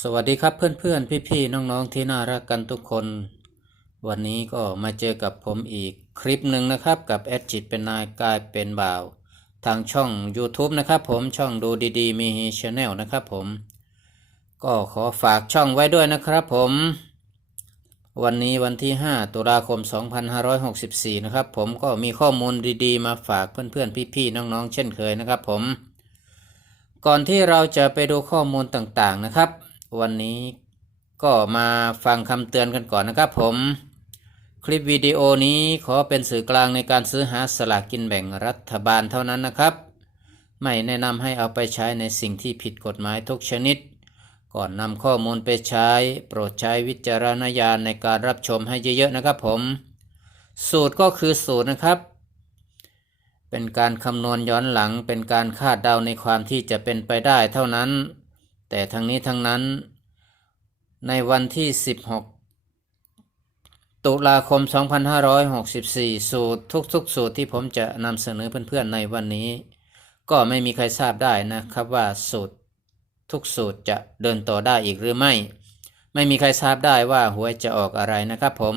สวัสดีครับเพื่อนๆ พี่ๆ น้องๆ ที่น่ารักกันทุกคน วันนี้ก็มาเจอกับผมอีกคลิปหนึ่งนะครับ กับแอดจิตเป็นนายกายเป็นบ่าว ทางช่อง YouTube นะครับผมช่องดูดีๆ มีฮีชาแนลนะครับผม ก็ขอฝากช่องไว้ด้วยนะครับผม วันนี้วันที่ 5 ตุลาคม 2564 นะครับผมก็มีข้อมูลดีๆ มาฝากเพื่อนๆ พี่ๆ น้องๆ เช่นเคยนะครับผม ก่อนที่เราจะไปดูข้อมูลต่างๆนะครับ วันนี้ก็มาฟังคำเตือนกันก่อนนะครับผม คลิปวิดีโอนี้ขอเป็นสื่อกลางในการซื้อหาสลากกินแบ่งรัฐบาลเท่านั้นนะครับ ไม่แนะนำให้เอาไปใช้ในสิ่งที่ผิดกฎหมายทุกชนิด ก่อนนำข้อมูลไปใช้ โปรดใช้วิจารณญาณในการรับชมให้เยอะๆนะครับผม สูตรก็คือสูตรนะครับ เป็นการคำนวณย้อนหลังเป็นการคาดเดาในความที่จะเป็นไปได้เท่านั้น แต่ทั้งนี้ทั้งนั้น ในวันที่ 16 ตุลาคม 2564 สูตรทุกๆ สูตรที่ผมจะนำเสนอเพื่อนๆในวันนี้ ก็ไม่มีใครทราบได้นะครับว่าสูตรทุกสูตรจะเดินต่อได้อีกหรือไม่ ไม่มีใครทราบได้ว่าหวยจะออกอะไรนะครับผม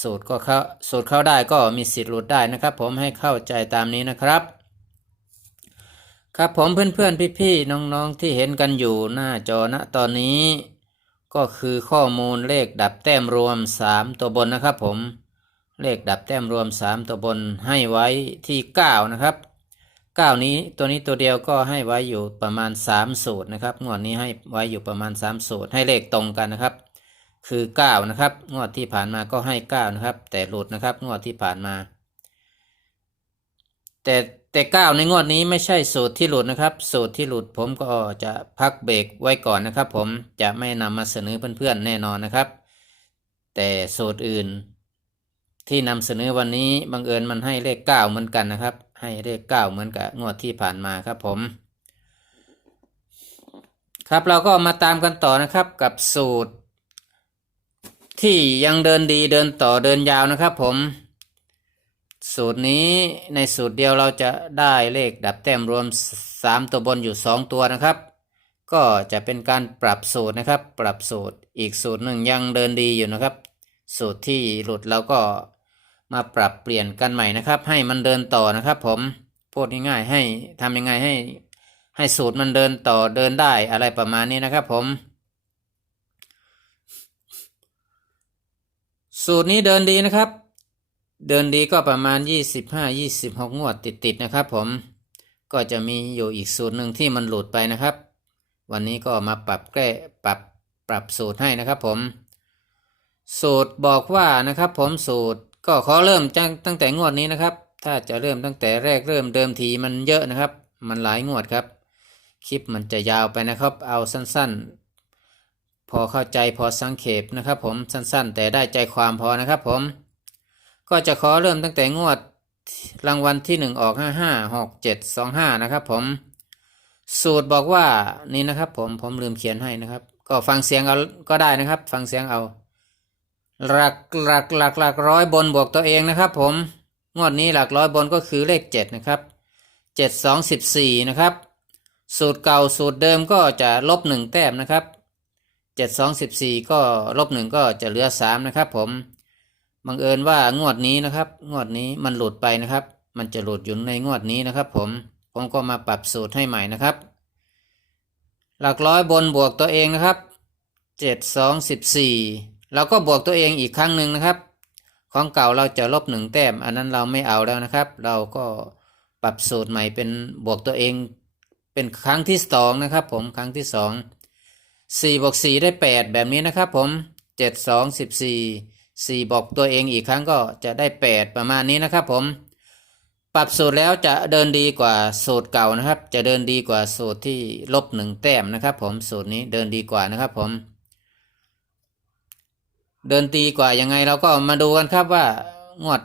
สูตรก็เข้าสูตรเข้าได้ก็มีสิทธิ์หลุดได้นะครับ ผมให้เข้าใจตามนี้นะครับ ครับผมเพื่อนๆพี่ๆน้องๆที่เห็นกันอยู่หน้าจอณตอนนี้ ก็คือข้อมูลเลขดับแต้มรวม 3 ตัวบนนะครับ ผมเลขดับแต้มรวม 3 ตัวบนให้ไว้ที่ 9 นะครับ 9 นี้ตัวนี้ตัวเดียวก็ให้ไว้อยู่ประมาณ 3 สูตรนะครับงวดนี้ให้ไว้อยู่ประมาณ 3 สูตรให้เลขตรงกันนะครับ คือ 9 นะครับ งวดที่ผ่านมาก็ให้ 9 นะครับ แต่หลุดนะครับ งวดที่ผ่านมา แต่แต่9ในงวดนี้ไม่ใช่สูตรที่หลุดนะครับ สูตรที่หลุดผมก็จะพักเบรกไว้ก่อนนะครับ ผมจะไม่นำมาเสนอเพื่อนๆแน่นอนนะครับ แต่สูตรอื่น ที่นำเสนอวันนี้บังเอิญมันให้เลข 9 เหมือนกันนะครับ ให้เลข 9 เหมือนกับงวดที่ผ่านมาครับผมครับเราก็มาตามกันต่อนะครับกับสูตร ที่ยังเดินดีเดินต่อเดินยาวนะครับผม สูตรนี้ในสูตรเดียวเราจะได้เลขดับแต้มรวม 3 ตัวบนอยู่ 2 ตัวนะครับ ก็จะเป็นการปรับสูตรนะครับ ปรับสูตรอีกสูตรหนึ่งยังเดินดีอยู่นะครับ สูตรที่หลุดเราก็มาปรับเปลี่ยนกันใหม่นะครับ ให้มันเดินต่อนะครับผมพูดง่ายๆให้ทำยังไงให้ ให้สูตรมันเดินต่อเดินได้อะไรประมาณนี้นะครับผม สูตรนี้เดินดีนะครับ เดินดีก็ประมาณ 25-26 งวดติดๆนะครับ ผมก็จะมีอยู่อีกสูตรหนึ่งที่มันหลุดไปนะครับ วันนี้ก็มาปรับแก้ปรับปรับสูตรให้นะครับผม สูตรบอกว่านะครับ ผมสูตรก็ขอเริ่มจังตั้งแต่งวดนี้นะครับ ถ้าจะเริ่มตั้งแต่แรกเริ่มเดิมทีมันเยอะนะครับ มันหลายงวดครับ คลิปมันจะยาวไปนะครับ เอาสั้นๆ พอเข้าใจพอสังเขปนะครับผมสั้นๆ แต่ได้ใจความพอนะครับผม ก็จะขอเริ่มตั้งแต่งวดรางวัลที่หนึ่งออกห้าห้าหกเจ็ดสองห้านะครับผม สูตรบอกว่านี่นะครับผมผมลืมเขียนให้นะครับ ก็ฟังเสียงเอาก็ได้นะครับ ฟังเสียงเอา หลักหลักหลักหลักร้อยบนบวกตัวเองนะครับผม งวดนี้หลักร้อยบนก็คือเลขเจ็ดนะครับเจ็ดสองสิบสี่นะครับ สูตรเก่าสูตรเดิมก็จะลบหนึ่งแต้มนะครับ เจ็ดสองสิบสี่ก็ลบหนึ่งก็จะเหลือสามนะครับผมบังเอิญว่างวดนี้นะครับ งวดนี้มันหลุดไปนะครับ มันจะหลุดอยู่ในงวดนี้นะครับผมผมก็มาปรับสูตรให้ใหม่นะครับ หลักร้อยบนบวกตัวเองนะครับเจ็ดสองสิบสี่เราก็บวกตัวเองอีกครั้งหนึ่งนะครับ ของเก่าเราจะลบหนึ่งแต้ม อันนั้นเราไม่เอาแล้วนะครับ เราก็ปรับสูตรใหม่เป็นบวกตัวเอง เป็นครั้งที่สองนะครับ ผมครั้งที่สอง สี่บวกสี่ได้แปดแบบนี้นะครับผมเจ็ดสองสิบสี่สี่บอกตัวเองอีกครั้งก็จะได้แปดประมาณนี้นะครับผม ปรับสูตรแล้วจะเดินดีกว่าสูตรเก่านะครับ จะเดินดีกว่าสูตรที่ลบหนึ่งแต้มนะครับ ผมสูตรนี้เดินดีกว่านะครับผม เดินตีกว่ายังไงเราก็มาดูกันครับว่างวด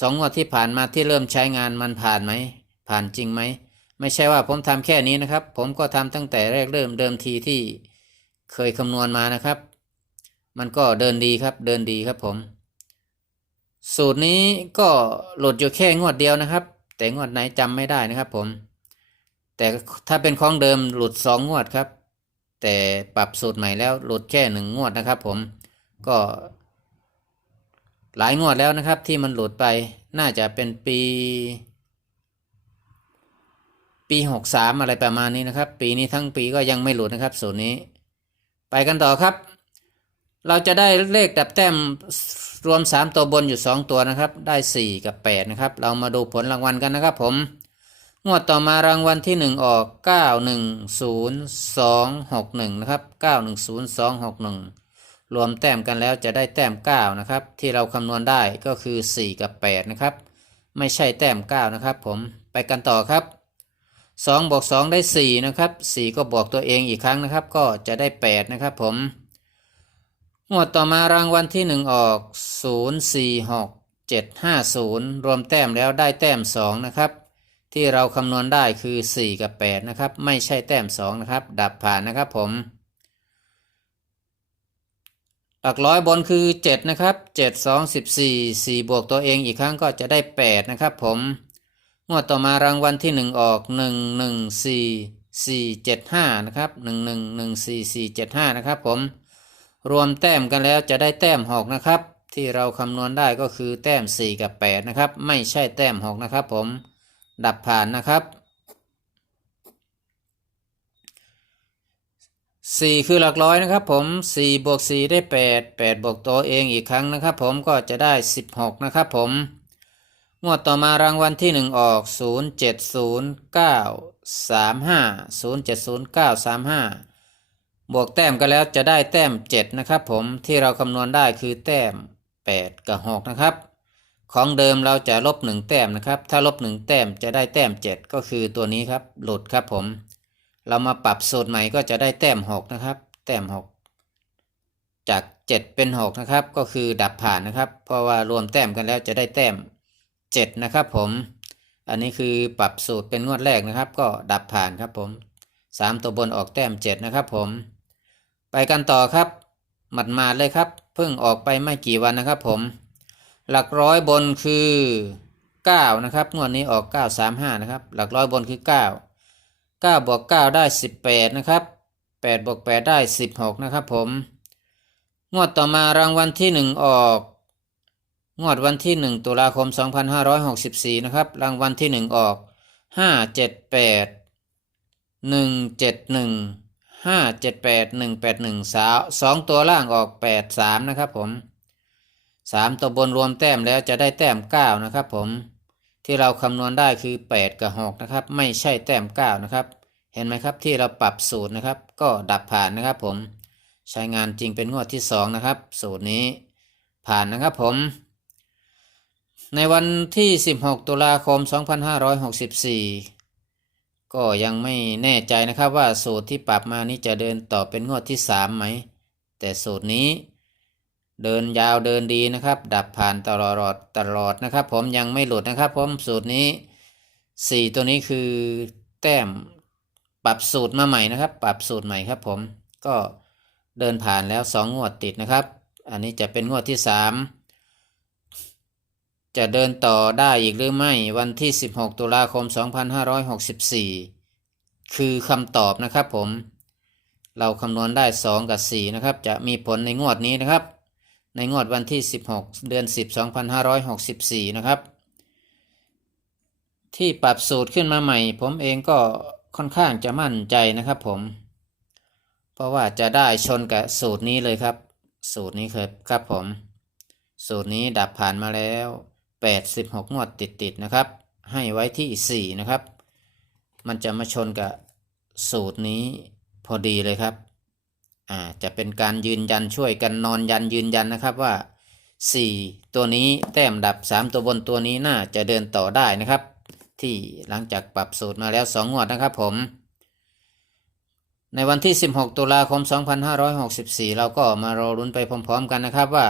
สองงวดที่ผ่านมาที่เริ่มใช้งานมันผ่านไหมผ่านจริงไหม ไม่ใช่ว่าผมทำแค่นี้นะครับ ผมก็ทำตั้งแต่แรกเริ่มเดิมทีที่เคยคำนวณมานะครับ มันก็เดินดีครับ เดินดีครับผม สูตรนี้ก็หลุดอยู่แค่งวดเดียวนะครับ แต่งวดไหนจำไม่ได้นะครับผม แต่ถ้าเป็นของเดิมหลุดสองงวดครับ แต่ปรับสูตรใหม่แล้วหลุดแค่หนึ่งงวดนะครับ ผมก็ หลายงวดแล้วนะครับที่มันหลุดไปน่าจะเป็นปี ปีหกสามอะไรประมาณนี้นะครับ ปีนี้ทั้งปีก็ยังไม่หลุดนะครับสูตรนี้ ไปกันต่อครับ เราจะได้เลขดับแต้มรวม 3 ตัวบนอยู่ 2 ตัวนะครับ ได้ 4 กับ 8 นะครับ เรามาดูผลรางวัลกันนะครับผม งวดต่อมารางวัลที่ 1 ออก 910261 นะครับ 910261 รวมแต้มกันแล้วจะได้แต้ม 9 นะครับ ที่เราคำนวณได้ก็คือ 4 กับ 8 นะครับ ไม่ใช่แต้ม 9 นะครับผม ไปกันต่อครับ 2บวก2ได้4นะครับ4ก็บวกตัวเองอีกครั้งนะครับ ก็จะได้ 8 นะครับผมงวดต่อมารางวัลที่ 1 ออก 0 4 6 7 5 0 รวมแต้มแล้วได้แต้ม 2 นะครับ ที่เราคำนวณได้คือ 4 กับ 8 นะครับ ไม่ใช่แต้ม 2 นะครับ ดับผ่านนะครับผม หลักร้อยบนคือ 7 นะครับ 7 2 14 4 บวกตัวเองอีกครั้งก็จะได้ 8 นะครับผม งวดต่อมารางวัลที่1ออก1 1 4 4 7 5นะครับ1 1 1 4 4 7 5นะครับผม รวมแต้มกันแล้วจะได้แต้ม6นะครับ ที่เราคำนวณได้ก็คือแต้ม4กับ8นะครับ ไม่ใช่แต้ม6นะครับ ผม ดับผ่านนะครับ4คือหลักร้อยนะครับผม4บวก4ได้8 8บวกตัวเองอีกครั้งนะครับ ผมก็จะได้16นะครับผม งวดต่อมารางวัลที่1ออก0 7 0 9 3 5 0 7 0 9 3 5บวกแต้มกันแล้วจะได้แต้ม7นะครับผมที่เราคำนวณได้คือแต้ม8กับ6นะครับ ของเดิมเราจะลบ1แต้มนะครับ ถ้าลบ1แต้มจะได้แต้ม7ก็คือตัวนี้ครับ หลุดครับผม เรามาปรับสูตรใหม่ก็จะได้แต้ม6นะครับ แต้ม6จาก7เป็น6นะครับ ก็คือดับผ่านนะครับ เพราะว่ารวมแต้มกันแล้วจะได้แต้ม 7 นะครับผม อันนี้คือปรับสูตรเป็นงวดแรกนะครับ ก็ดับผ่านครับผม 3 ตัวบนออกแต้ม 7 นะครับผม ไปกันต่อครับหมัดมาดเลยครับ เพิ่งออกไปไม่กี่วันนะครับผม หลักร้อยบนคือ 9 นะครับ งวดนี้ออก 935 นะครับ หลักร้อยบนคือ 9 9บวก9ได้ 18 นะครับ8บวก8ได้ 16 นะครับผม งวดต่อมารางวัลที่ 1 ออก งวดวันที่ 1 ตุลาคม 2564 นะครับ รางวัลที่ 1 ออก 578 171ห้าเจ็ดแปดหนึ่งแปดหนึ่งสาวสองตัวล่างออกแปดสามนะครับผมสามตัวบนรวมแต้มแล้วจะได้แต้มเก้านะครับผม ที่เราคำนวณได้คือแปดกับหกนะครับ ไม่ใช่แต้มเก้านะครับ เห็นไหมครับที่เราปรับสูตรนะครับ ก็ดับผ่านนะครับผม ใช้งานจริงเป็นงวดที่สองนะครับ สูตรนี้ผ่านนะครับผม ในวันที่ 16 ตุลาคม 2564 ก็ยังไม่แน่ใจนะครับว่าสูตรที่ปรับมานี้จะเดินต่อเป็นงวดที่สามไหม แต่สูตรนี้ เดินยาวเดินดีนะครับ ดับผ่านตลอดตลอดนะครับ ผมยังไม่หลุดนะครับผมสูตรนี้สี่ตัวนี้คือแต้มปรับสูตรมาใหม่นะครับ ปรับสูตรใหม่ครับผมก็เดินผ่านแล้วสองงวดติดนะครับ อันนี้จะเป็นงวดที่สาม จะเดินต่อได้อีกหรือไม่วันที่ 16 ตุลาคม 2564 คือคำตอบนะครับผม เราคำนวณได้ 2 กับ 4 นะครับ จะมีผลในงวดนี้นะครับ ในงวดวันที่ 16 เดือน 10 2564 นะครับ ที่ปรับสูตรขึ้นมาใหม่ ผมเองก็ค่อนข้างจะมั่นใจนะครับผม เพราะว่าจะได้ชนกับสูตรนี้เลยครับ สูตรนี้เครับครับผมสูตรนี้ดับผ่านมาแล้ว 86 งวดติดๆนะครับ ให้ไว้ที่ 4 นะครับ มันจะมาชนกับสูตรนี้พอดีเลยครับ อ่า จะเป็นการยืนยันช่วยกันนอนยันยืนยันนะครับว่า 4 ตัวนี้แต้มดับ 3 ตัวบนตัวนี้น่าจะเดินต่อได้นะครับ ที่หลังจากปรับสูตรมาแล้ว 2 งวดนะครับผม ในวันที่ 16 ตุลาคม 2564 เราก็มารอรุ้นไปพร้อม ๆ กันนะครับว่า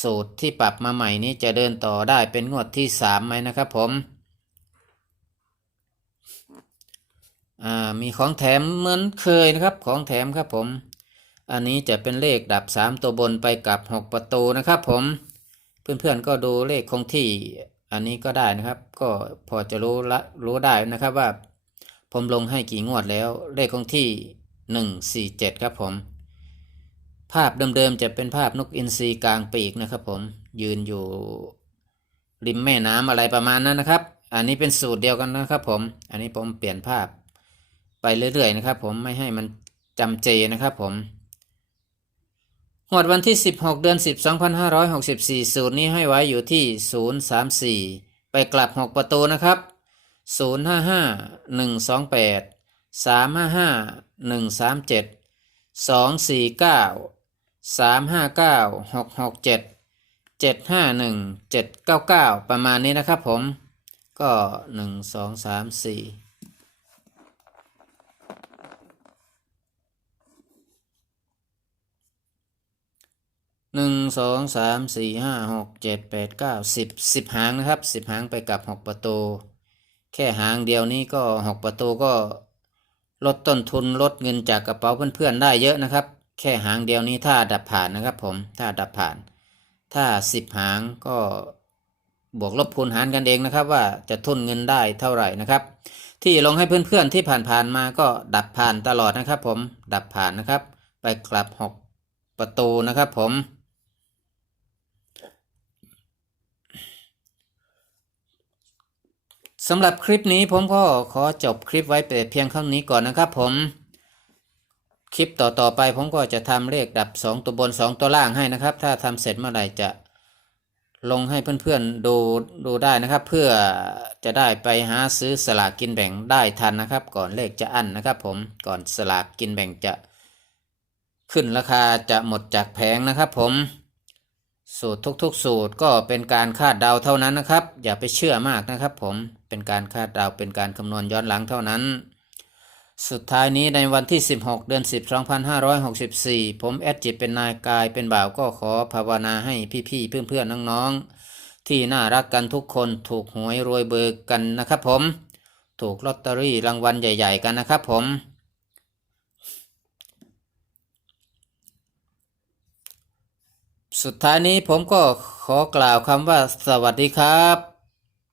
สูตรที่ปรับมาใหม่นี้จะเดินต่อได้เป็นงวดที่สามไหมนะครับผมมีของแถมเหมือนเคยนะครับของแถมครับผม อันนี้จะเป็นเลขดับสามตัวบนไปกับหกประตูนะครับผม เพื่อนๆก็ดูเลขคงที่อันนี้ก็ได้นะครับ ก็พอจะรู้ละรู้ได้นะครับว่า ผมลงให้กี่งวดแล้วเลขคงที่ 147 ครับผม ภาพเดิมๆจะเป็นภาพนกอินทรีกลางปีกนะครับ ผมยืนอยู่ริมแม่น้ำอะไรประมาณนั้นนะครับ อันนี้เป็นสูตรเดียวกันนะครับผม อันนี้ผมเปลี่ยนภาพไปเรื่อยๆนะครับ ผมไม่ให้มันจำเจนะครับผมงวดวันที่ 16 เดือน 10 2564 สูตรนี้ให้ไว้อยู่ที่ 034 ไปกลับ 6 ประตูนะครับ 055 128 355 137 249 359 667เจ็ดห้าหนึ่งเจ็ดเก้าเก้าประมาณนี้นะครับผมก็หนึ่งสองสามสี่หนึ่งสองสามสี่ห้าหกเจ็ดแปดเก้าสิบสิบหางนะครับสิบหางไปกับหกประตู แค่หางเดียวนี้ก็หกประตูก็ลดต้นทุนลดเงินจากกระเป๋าเพื่อนๆได้เยอะนะครับ แค่หางเดียวนี้ถ้าดับผ่านนะครับผมถ้าดับผ่าน ถ้าสิบหางก็บวกลบคูณหารกันเองนะครับ ว่าจะทุนเงินได้เท่าไหร่นะครับ ที่ลงให้เพื่อนๆที่ผ่านๆมาก็ดับผ่านตลอดนะครับ ผมดับผ่านนะครับ ไปกลับหกประตูนะครับผมสำหรับคลิปนี้ผมก็ขอจบคลิปไว้เพียงเท่านี้ก่อนนะครับผม คลิปต่อๆไปผมก็จะทำเลขดับ 2 ตัวบน 2 ตัวล่างให้นะครับ ถ้าทำเสร็จเมื่อไหร่จะลงให้เพื่อนๆดูดูได้นะครับ เพื่อจะได้ไปหาซื้อสลากกินแบ่งได้ทันนะครับ ก่อนเลขจะอั้นนะครับ ผมก่อนสลากกินแบ่งจะ ขึ้นราคาจะหมดจากแผงนะครับ ผมสูตรทุกๆ สูตรก็เป็นการคาดเดาเท่านั้นนะครับ อย่าไปเชื่อมากนะครับ ผมเป็นการคาดเดาเป็นการคำนวณย้อนหลังเท่านั้น สุดท้ายนี้ในวันที่ 16 เดือน 10 2564 ผมแอดจิตเป็นนายกายเป็นบ่าวก็ขอภาวนาให้พี่ๆเพื่อนๆน้องๆ ที่น่ารักกันทุกคนถูกหวยรวยเบอร์กันนะครับผม ถูกลอตเตอรี่รางวัลใหญ่ ๆ กันนะครับผม สุดท้ายนี้ผมก็ขอกล่าวคำว่าสวัสดีครับ